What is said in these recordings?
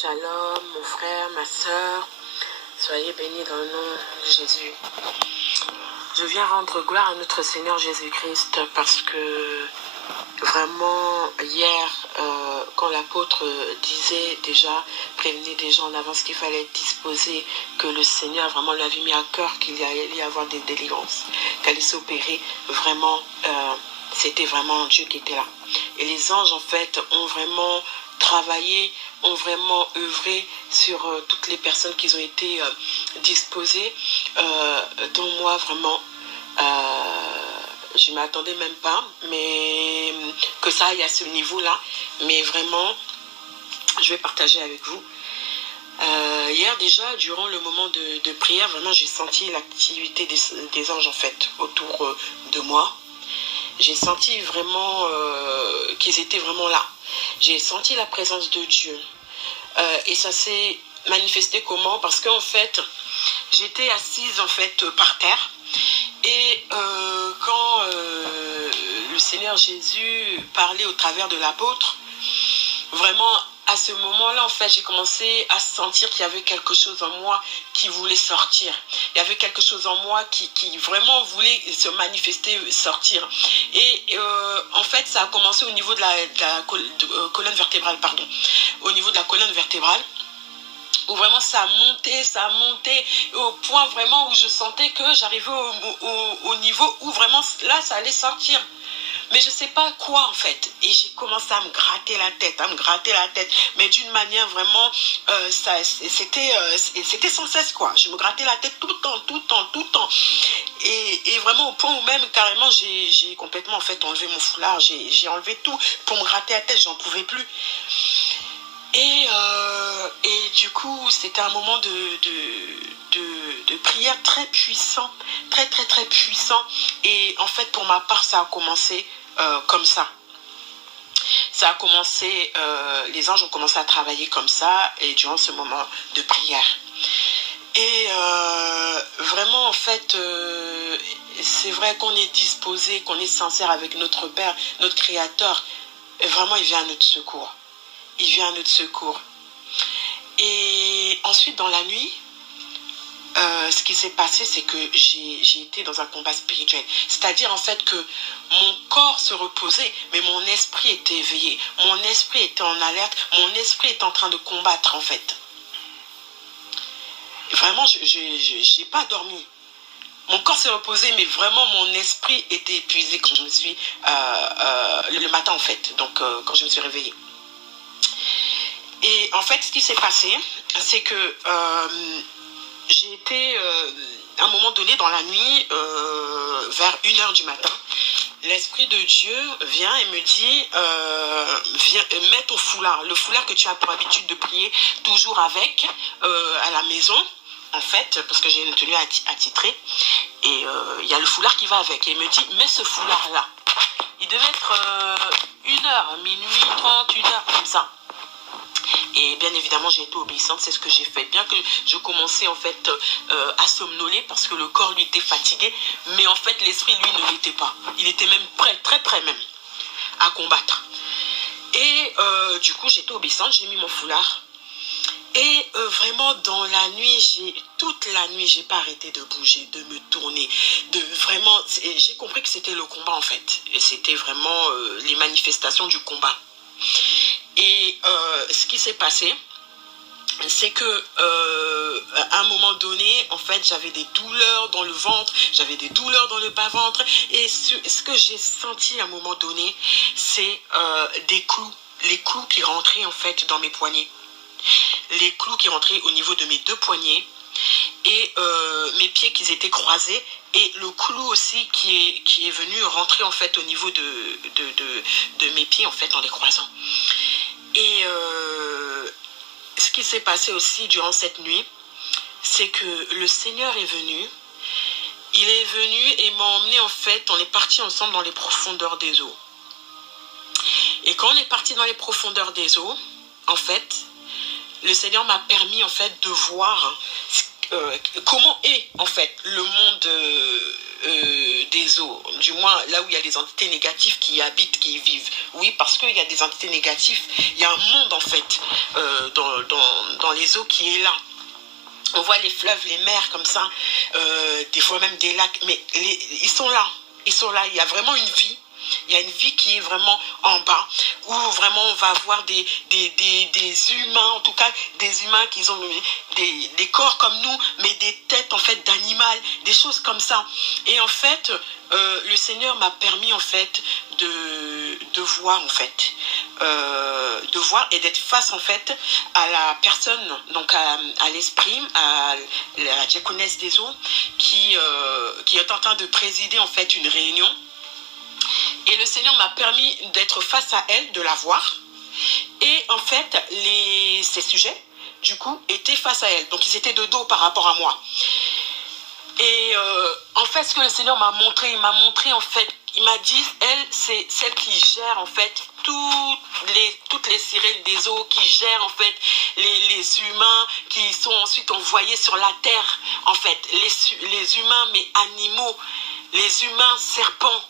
Shalom, mon frère, ma soeur, soyez bénis dans le nom de Jésus. Je viens rendre gloire à notre Seigneur Jésus-Christ parce que vraiment hier, quand l'apôtre disait déjà, prévenait déjà en avance qu'il fallait être disposé, que le Seigneur vraiment lui avait mis à cœur qu'il allait y avoir des délivrances, qu'elle allait s'opérer, vraiment, c'était vraiment Dieu qui était là. Et les anges en fait ont vraiment travaillé, ont vraiment œuvré sur toutes les personnes qui ont été disposées, dont moi vraiment je ne m'attendais même pas, mais que ça aille à ce niveau-là. Mais vraiment, je vais partager avec vous. Hier déjà, durant le moment de prière, vraiment j'ai senti l'activité des anges en fait autour de moi. J'ai senti vraiment qu'ils étaient vraiment là. J'ai senti la présence de Dieu. Et ça s'est manifesté comment? Parce qu'en fait, j'étais assise en fait par terre. Et quand le Seigneur Jésus parlait au travers de l'apôtre, vraiment à ce moment-là, en fait, j'ai commencé à sentir qu'il y avait quelque chose en moi qui voulait sortir. Il y avait quelque chose en moi qui vraiment voulait se manifester, sortir. Et en fait, ça a commencé au niveau de la colonne vertébrale, pardon. Au niveau de la colonne vertébrale, où vraiment ça a monté au point vraiment où je sentais que j'arrivais au niveau où vraiment là ça allait sortir. Mais je ne sais pas quoi en fait. Et j'ai commencé à me gratter la tête, mais d'une manière vraiment, c'était sans cesse quoi. Je me grattais la tête tout le temps. Et vraiment au point où même carrément j'ai complètement en fait enlevé mon foulard, j'ai enlevé tout pour me gratter la tête, j'en pouvais plus. Et du coup, c'était un moment de prière très puissant, très puissant. Et en fait, pour ma part, ça a commencé comme ça. Ça a commencé, les anges ont commencé à travailler comme ça, et durant ce moment de prière. Et vraiment, en fait, c'est vrai qu'on est disposé, qu'on est sincère avec notre Père, notre Créateur. Et vraiment, il vient à notre secours. Il vient à notre secours. Et ensuite, dans la nuit, ce qui s'est passé, c'est que j'ai été dans un combat spirituel. C'est-à-dire, en fait, que mon corps se reposait, mais mon esprit était éveillé. Mon esprit était en alerte. Mon esprit était en train de combattre, en fait. Vraiment, je n'ai pas dormi. Mon corps s'est reposé, mais vraiment, mon esprit était épuisé quand je me suis... le matin, en fait. Donc, quand je me suis réveillée. Et en fait, ce qui s'est passé, c'est que j'ai été, à un moment donné, dans la nuit, vers 1h du matin, l'Esprit de Dieu vient et me dit, viens, mets ton foulard, le foulard que tu as pour habitude de prier toujours avec, à la maison, en fait, parce que j'ai une tenue attitrée, et il y a le foulard qui va avec. Et il me dit, mets ce foulard-là. Il devait être 1h, minuit 30, 1h, comme ça. Et bien évidemment, j'ai été obéissante, c'est ce que j'ai fait. Bien que je commençais en fait à somnoler parce que le corps lui était fatigué, mais en fait l'esprit lui ne l'était pas. Il était même prêt, très prêt même, à combattre. Et du coup, j'étais obéissante, j'ai mis mon foulard. Et vraiment dans la nuit, toute la nuit, j'ai pas arrêté de bouger, de me tourner, vraiment, j'ai compris que c'était le combat en fait. Et c'était vraiment les manifestations du combat. Et ce qui s'est passé, c'est que à un moment donné, en fait, j'avais des douleurs dans le ventre, j'avais des douleurs dans le bas-ventre. Et ce que j'ai senti à un moment donné, c'est des clous, les clous qui rentraient en fait dans mes poignets. Les clous qui rentraient au niveau de mes 2 poignets et mes pieds qui étaient croisés. Et le clou aussi qui est venu rentrer en fait au niveau de mes pieds en fait en les croisant. Et ce qui s'est passé aussi durant cette nuit, c'est que le Seigneur est venu. Il est venu et m'a emmené en fait, on est parti ensemble dans les profondeurs des eaux. Et quand on est parti dans les profondeurs des eaux, en fait, le Seigneur m'a permis en fait de voir comment est en fait le monde des eaux. Du moins, là où il y a des entités négatives qui y habitent, qui y vivent. Oui, parce qu'il y a des entités négatives. Il y a un monde, en fait, dans les eaux qui est là. On voit les fleuves, les mers comme ça, des fois même des lacs, mais ils sont là. Ils sont là. Il y a vraiment une vie. Il y a une vie qui est vraiment en bas, où vraiment on va avoir des humains, en tout cas des humains qui ont des corps comme nous, mais des têtes en fait d'animal, des choses comme ça. Et en fait, le Seigneur m'a permis en fait de voir en fait, de voir et d'être face en fait à la personne, donc à l'esprit, à la diaconesse des eaux, qui est en train de présider en fait une réunion. Et le Seigneur m'a permis d'être face à elle, de la voir. Et en fait, ces sujets, du coup, étaient face à elle. Donc, ils étaient de dos par rapport à moi. Et en fait, ce que le Seigneur m'a montré, en fait, il m'a dit, elle, c'est celle qui gère, en fait, toutes les sirènes des eaux, qui gèrent, en fait, les humains qui sont ensuite envoyés sur la terre. En fait, les humains, mais animaux, les humains serpents,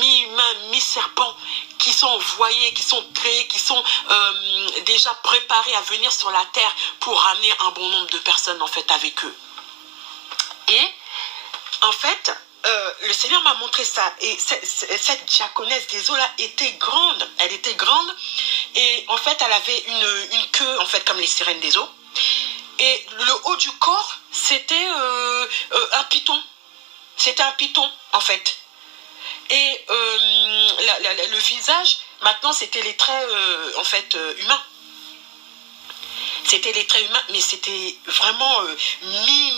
mi-humains, mi-serpents, qui sont envoyés, qui sont créés, qui sont déjà préparés à venir sur la terre pour ramener un bon nombre de personnes en fait avec eux. Et en fait, le Seigneur m'a montré ça. Et cette diaconesse des eaux là était grande. Elle était grande. Et en fait, elle avait une queue en fait comme les sirènes des eaux. Et le haut du corps, c'était un python. C'était un python en fait. Et le visage, maintenant, c'était les traits, en fait, humains. C'était les traits humains, mais c'était vraiment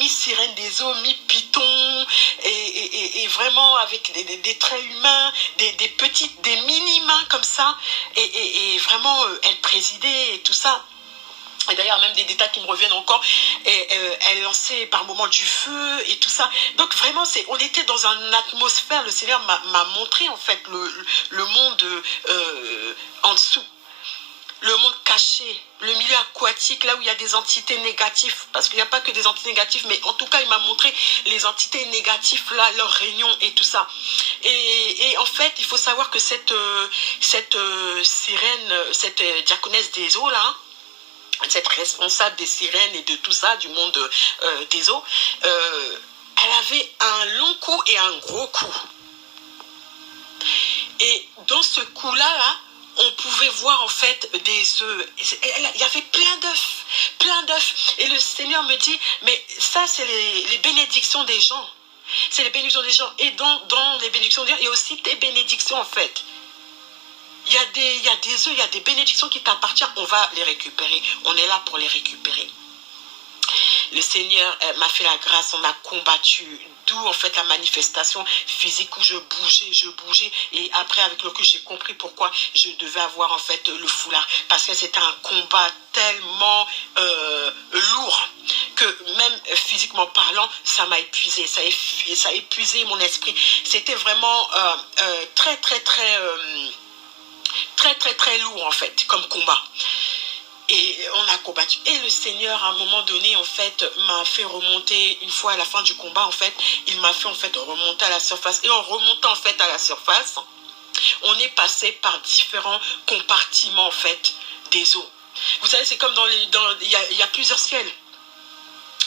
mi-sirène des eaux, mi-python, et vraiment avec des traits humains, des mini-mains comme ça. Et vraiment, elle présidait et tout ça. Et d'ailleurs, même des détails qui me reviennent encore. Et elle lançait par moments du feu et tout ça. Donc vraiment, on était dans une atmosphère. Le Seigneur m'a montré en fait le monde en dessous. Le monde caché, le milieu aquatique, là où il y a des entités négatives. Parce qu'il n'y a pas que des entités négatives, mais en tout cas, il m'a montré les entités négatives, là, leurs réunions et tout ça. Et en fait, il faut savoir que cette sirène, cette diaconesse des eaux, là, cette responsable des sirènes et de tout ça, du monde des eaux, elle avait un long cou et un gros cou. Et dans ce cou-là, là, on pouvait voir en fait des œufs. Il y avait plein d'œufs. Et le Seigneur me dit, mais ça, c'est les bénédictions des gens. C'est les bénédictions des gens. Et dans les bénédictions des gens, il y a aussi des bénédictions en fait. Il y a des œufs, il y a des bénédictions qui t'appartiennent. On va les récupérer. On est là pour les récupérer. Le Seigneur m'a fait la grâce, on a combattu. D'où en fait la manifestation physique où je bougeais. Et après, avec le recul, j'ai compris pourquoi je devais avoir en fait le foulard. Parce que c'était un combat tellement lourd que même physiquement parlant, ça m'a épuisé. Ça a épuisé mon esprit. C'était vraiment très lourd en fait comme combat. Et on a combattu. Et le Seigneur, à un moment donné, en fait, m'a fait remonter, une fois à la fin du combat, en fait, il m'a fait, en fait, remonter à la surface. Et en remontant, en fait, à la surface, on est passé par différents compartiments, en fait, des eaux. Vous savez, c'est comme il y a plusieurs ciels.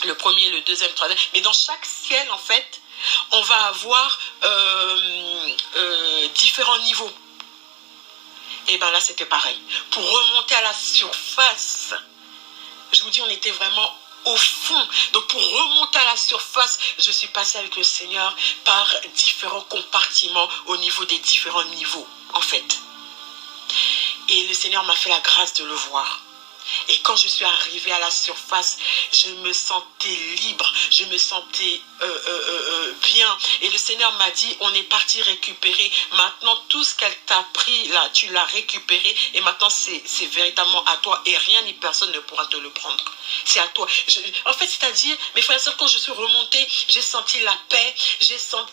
Le premier, le deuxième, le troisième. Mais dans chaque ciel, en fait, on va avoir différents niveaux. Et bien là, c'était pareil. Pour remonter à la surface, je vous dis, on était vraiment au fond. Donc pour remonter à la surface, je suis passée avec le Seigneur par différents compartiments au niveau des différents niveaux, en fait. Et le Seigneur m'a fait la grâce de le voir. Et quand je suis arrivée à la surface, je me sentais libre, je me sentais bien. Et le Seigneur m'a dit, on est parti récupérer. Maintenant, tout ce qu'elle t'a pris, là, tu l'as récupéré. Et maintenant, c'est véritablement à toi. Et rien ni personne ne pourra te le prendre. C'est à toi. En fait, c'est-à-dire, mes frères et sœurs, quand je suis remontée, j'ai senti la paix.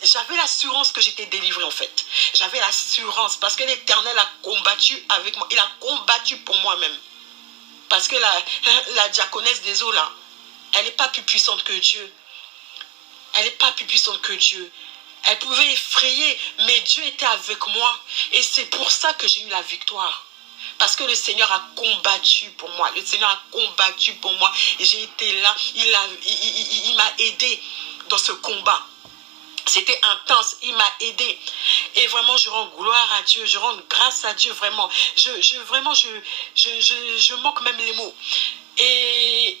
J'avais l'assurance que j'étais délivrée, en fait. j'avais l'assurance parce que l'Éternel a combattu avec moi. Il a combattu pour moi-même. Parce que la diaconesse des eaux, là, elle n'est pas plus puissante que Dieu. Elle n'est pas plus puissante que Dieu. Elle pouvait effrayer, mais Dieu était avec moi. Et c'est pour ça que j'ai eu la victoire. Parce que le Seigneur a combattu pour moi. Le Seigneur a combattu pour moi. Et j'ai été là. Il m'a aidé dans ce combat. C'était intense, il m'a aidé. Et vraiment, je rends gloire à Dieu, je rends grâce à Dieu, vraiment. Je manque même les mots. Et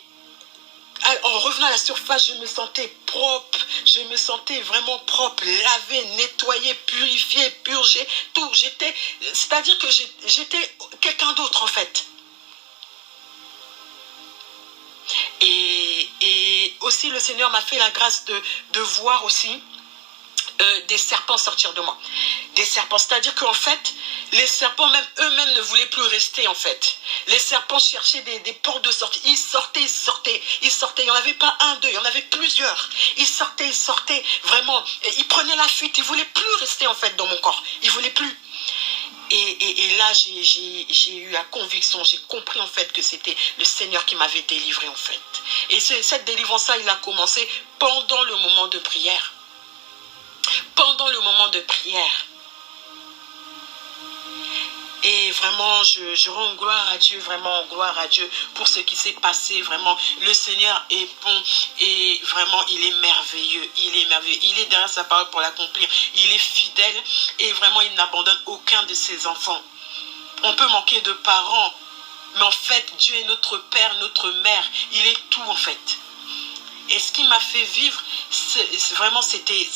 en revenant à la surface, je me sentais propre. Je me sentais vraiment propre, lavé, nettoyé, purifié, purgé, tout. C'est-à-dire que j'étais quelqu'un d'autre, en fait. Et aussi, le Seigneur m'a fait la grâce de voir aussi des serpents sortir de moi. Des serpents, c'est-à-dire qu'en fait, les serpents même eux-mêmes ne voulaient plus rester en fait. Les serpents cherchaient des portes de sortie. Ils sortaient. Il n'y en avait pas un, deux, il y en avait plusieurs. Ils sortaient, vraiment. Ils prenaient la fuite, ils ne voulaient plus rester en fait dans mon corps. Ils ne voulaient plus. Et là, j'ai eu la conviction, j'ai compris en fait que c'était le Seigneur qui m'avait délivré en fait. Et cette délivrance-là, il a commencé pendant le moment de prière. Pendant le moment de prière. Et vraiment, je rends gloire à Dieu, vraiment gloire à Dieu pour ce qui s'est passé. Vraiment, le Seigneur est bon et vraiment, il est merveilleux. Il est merveilleux. Il est derrière sa parole pour l'accomplir. Il est fidèle et vraiment, il n'abandonne aucun de ses enfants. On peut manquer de parents, mais en fait, Dieu est notre Père, notre Mère. Il est tout en fait. Et ce qui m'a fait vivre, vraiment, c'était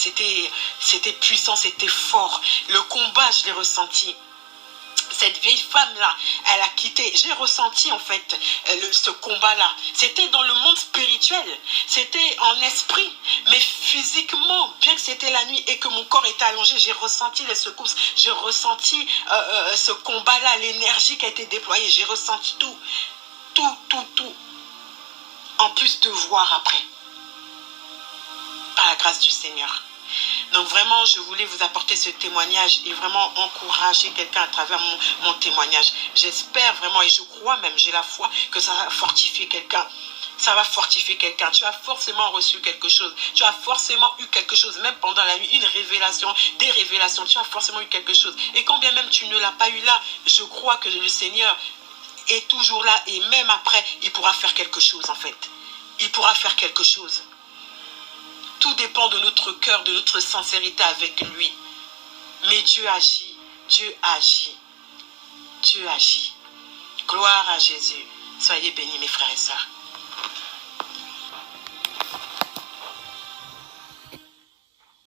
puissant, c'était fort. Le combat, je l'ai ressenti. Cette vieille femme-là, elle a quitté. J'ai ressenti en fait ce combat-là. C'était dans le monde spirituel. C'était en esprit. Mais physiquement, bien que c'était la nuit et que mon corps était allongé, j'ai ressenti les secousses. J'ai ressenti ce combat-là, l'énergie qui a été déployée. J'ai ressenti tout. Tout. En plus de voir après. Par la grâce du Seigneur. Donc vraiment, je voulais vous apporter ce témoignage et vraiment encourager quelqu'un à travers mon témoignage. J'espère vraiment et je crois même, j'ai la foi que ça va fortifier quelqu'un. Ça va fortifier quelqu'un. Tu as forcément reçu quelque chose. Tu as forcément eu quelque chose, même pendant la nuit, une révélation, des révélations. Tu as forcément eu quelque chose. Et quand bien même tu ne l'as pas eu là, je crois que le Seigneur est toujours là et même après, il pourra faire quelque chose en fait. Il pourra faire quelque chose. Tout dépend de notre cœur, de notre sincérité avec lui. Mais Dieu agit, Dieu agit, Dieu agit. Gloire à Jésus. Soyez bénis mes frères et sœurs.